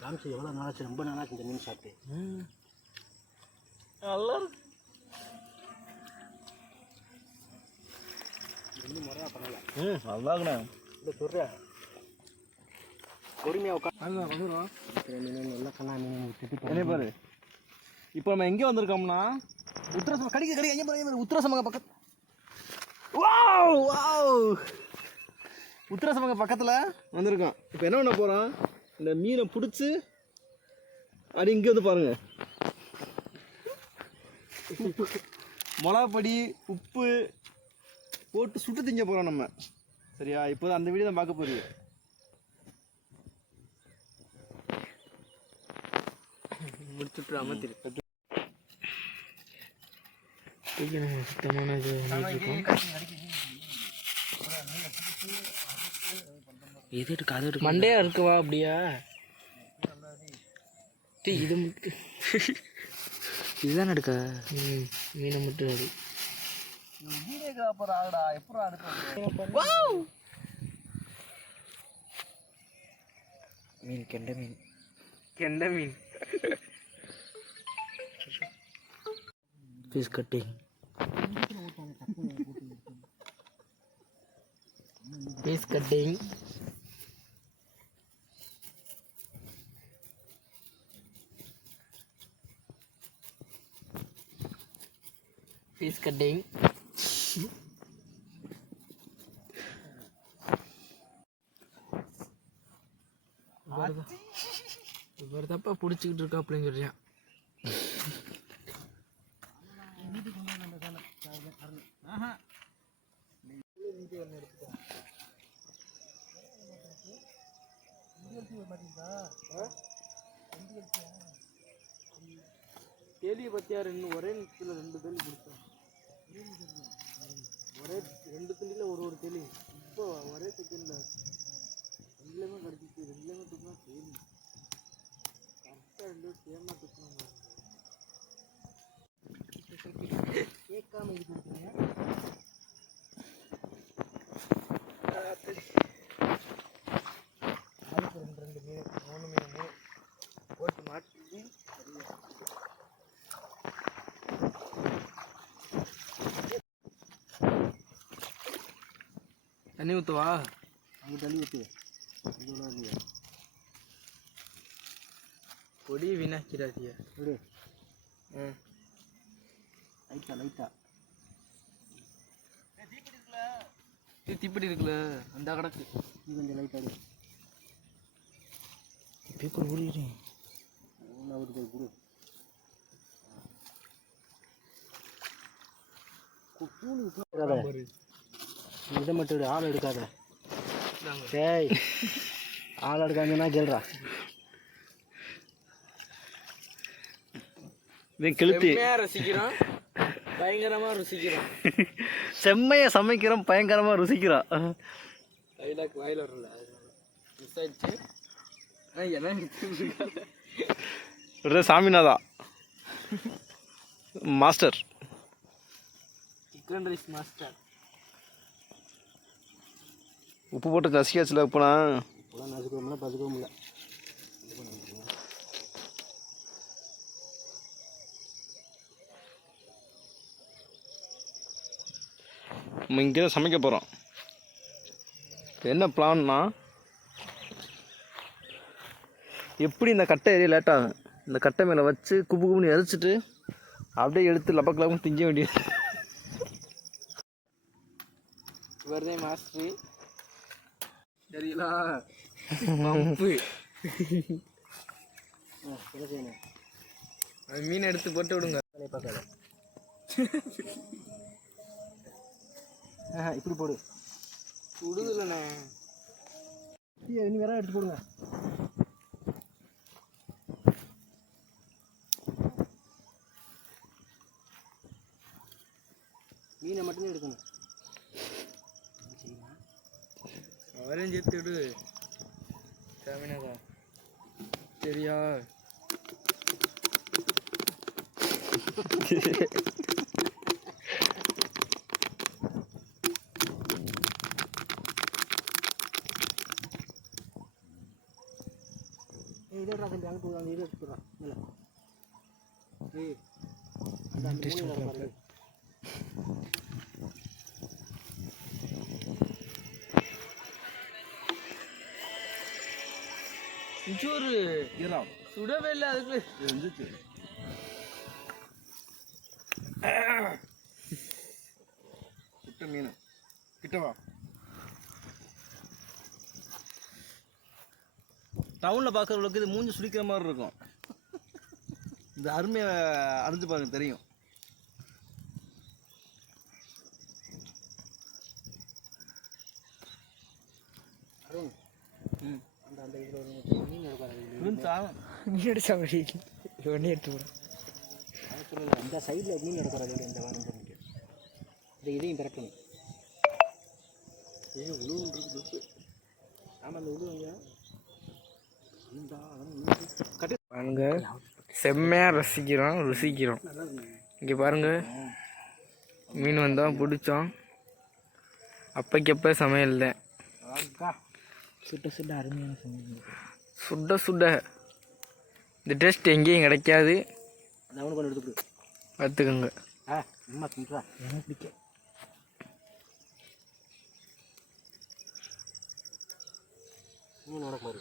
காமிச்சு எவ்வளோ நாளாச்சு, ரொம்ப நாளாச்சு இந்த மீன் சாப்பிட்டு. நல்லா இருக்கு. இன்னும் முறையாக பண்ணல. நல்லா இருக்குண்ணே. இல்லை சொல்கிறேன், பொறுமையாக உட்காந்து வந்துடும். மீன் நல்லா கண்ணா மீன் விட்டுட்டு என்ன பாரு. இப்போ நம்ம எங்கே வந்திருக்கோம்னா உத்தரசம கடிக்க எங்கே பாருங்க, உத்தரசமங்க பக்கத்து. வாவ் வாவ், உத்தரசமங்க பக்கத்தில் வந்திருக்கோம். இப்போ என்ன பண்ண போகிறோம், இந்த மீனை பிடிச்சி அப்படி இங்கே வந்து பாருங்கள், மிளகாப்பொடி உப்பு போட்டு சுட்டு திங்க போகிறோம் நம்ம. சரியா, இப்போ அந்த வீடியோ தான் பார்க்க போறீங்க. முடிச்சுட்டு அமர்த்திரு. சுத்தமான இது எது கதை மண்டையா இருக்குவா அப்படியா? இது இதுதான் எடுக்க மீனை மட்டும் அது மீன் கெண்ட மீன். கெண்ட மீன். Piece cutting. Piece cutting. Piece cutting. இவர் தப்பா பிடிச்சிக்கிட்டு இருக்கா அப்படின்னு சொல்றியா? கேள்வி பத்தியா ரெண்டு ஒரே நிமிஷத்தில் 2 கேள்வி பிடிச்சோம். ஒரே 2 கேள்வியில் ஒரு கேள்வி. இப்போ ஒரே செகண்டில் 2லேயுமே கிடச்சிச்சு. 2லேயுமே தூக்கினா கேள்வி கரெக்டாக 2 சேமாக தூக்கணும். கேட்காம இது கொடுக்குறீங்க. அதுக்கு 2 மீன் 3 மீன் போட்டு மாட்டி தண்ணி ஊற்றுவா. அங்கே தண்ணி ஊற்று. பொடி வீணாக்கிறாதியா விடு. லைட்டா லைட்டா தீப்பெட்டி இருக்குல்ல, அந்த கடக்கு இது கொஞ்சம் லைட்டாக பேப்பர் ஓடிடுறேன். அவருக்கு போய் கொடு. இதை மட்டும் ஆள் எடுக்காத. டேய், ஆள் எடுக்காங்கன்னா கேள்றா. கெளுத்தி ரசிக்கிறோம், பயங்கரமாக ருசிக்கிறோம். செம்மையை சமைக்கிறோம், பயங்கரமாக ருசிக்கிறோம். டைலாக் வாயில் வரல, மிஸ் ஆயிடுச்சு. என்ன சாமிநாதா மாஸ்டர், சிக்கன் ரைஸ் மாஸ்டர். உப்பு போட்டு நசிக்காச்சுல. இப்போலாம் நசுக்கோம்ல பசுக்கோம்ல. நம்ம இங்கே தான் சமைக்க போகிறோம். என்ன பிளான்னா, எப்படி இந்த கட்டை ஏறி லேட்டாகும், இந்த கட்டை மேலே வச்சு குப்பு குப்புன்னு எரிச்சிட்டு அப்படியே எடுத்து லப்பக்கலாமும் திங்க வேண்டியது. இவர்தே மாஸ்டர் தெரியல. பம்பு மீன் எடுத்து போட்டு விடுங்க. இப்படி போடு. விடுதலண்ணே, நீ வேற எடுத்து போடுங்க. மீனை மட்டுமே எடுக்கணும். அவரையும் சேர்த்து விடு சாமினாதா. சரியா? இதை விட்றா தம்பி அங்கிட்டு அந்த இதை எடுத்துடுறா இல்லை ஏய் அந்த மூணு பாரு இன்ச்சூரு ஈரா சுடவே இல்லை அதுக்கு இருந்துச்சு சுட்ட மீன் கிட்டவா டவுனில் பார்க்குறவங்களுக்கு இது மூஞ்சி சுடிக்கிற மாதிரி இருக்கும். இந்த அருமையை அறிஞ்சு பாருங்க தெரியும். அந்த இதில் மீன் எடுக்கிறாங்க மீன் அடிச்சா வழி ஒன்றே எடுத்து போகிறேன். அந்த சைடில் மீன் எடுக்கிறாங்க இந்த வாரம் பண்ணிட்டு இந்த இதையும் பிறக்கணும். ஏ உழுவுன்றது ஆமாம் அந்த உழுவுங்க பாருங்க செம்மையாக ருசிக்கிறோம். இங்கே பாருங்க மீன் வந்தோம் பிடிச்சோம். அப்பைக்கப்போ சமையல் தான். சுட்ட அருமையான சமையல். சுட இந்த டேஸ்ட் எங்கேயும் கிடைக்காது. அவனு கொண்டு எடுத்துக்கிட்டு பார்த்துக்கோங்க. அம்மா தின்றா எனக்கு பிடிக்க நடக்குமாரு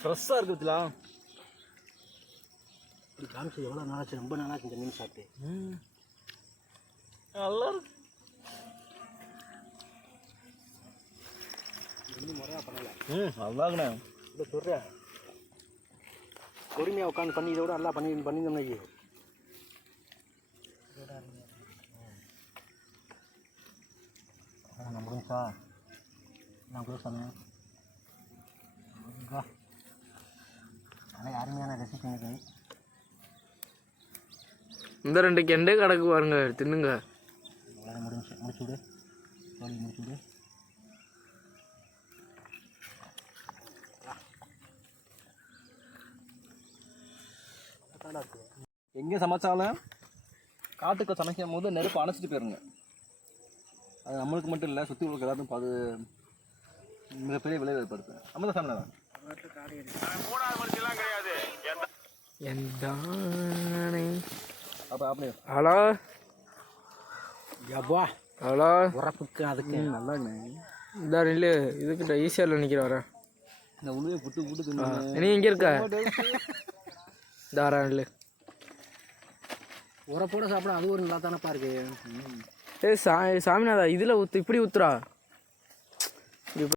ஃப்ரெஷ்ஷாக இருக்கு பத்திலா. இப்படி காமிச்சது எவ்வளோ நாளாச்சு, ரொம்ப நாளாச்சு இந்த மீன் சாப்பிட்டு. நல்லா இருக்கு. இன்னும் முறையாக பண்ணலை. நல்லாங்கண்ணே. இல்லை சொல்கிற பொறுமையாக உட்காந்து பண்ணி இதை விட நல்லா பண்ணியிருந்தோம்னா நான் முடிஞ்சா நான் கூட சொன்னேன். ஆனால் அருமையான ரெசிபி எனக்கு. இந்த 2 கெண்டே கிடக்கு பாருங்க, தின்னுங்க. முடிச்சு விடு சொல்லி முடிச்சு விடு. எங்கே சமைச்சாலும் காட்டுக்கு சமைக்கும் போது நெருப்பு அணைச்சிட்டு போயிருங்க. அது நம்மளுக்கு மட்டும் இல்லை, சுற்றி உள்ள எல்லாத்துக்கும் அது மிகப்பெரிய விளைவு ஏற்படுத்து. நம்ம தான் சமையல் அப்போ அப்படி. ஹலோ ஹலோ உரப்புக்கு அதுக்கு நல்லா இந்த இல்லை இதுக்கிட்ட ஈஸியாக நிற்கிற வரேன். இந்த உளுவை புட்டு புட்டு நீ எங்கே இருக்க? தாரா இல்லை உரப்போட சாப்பிட அது ஒரு நல்லா தானப்பா இருக்கு. சாமிநாதா இதில் இப்படி ஊத்துறா.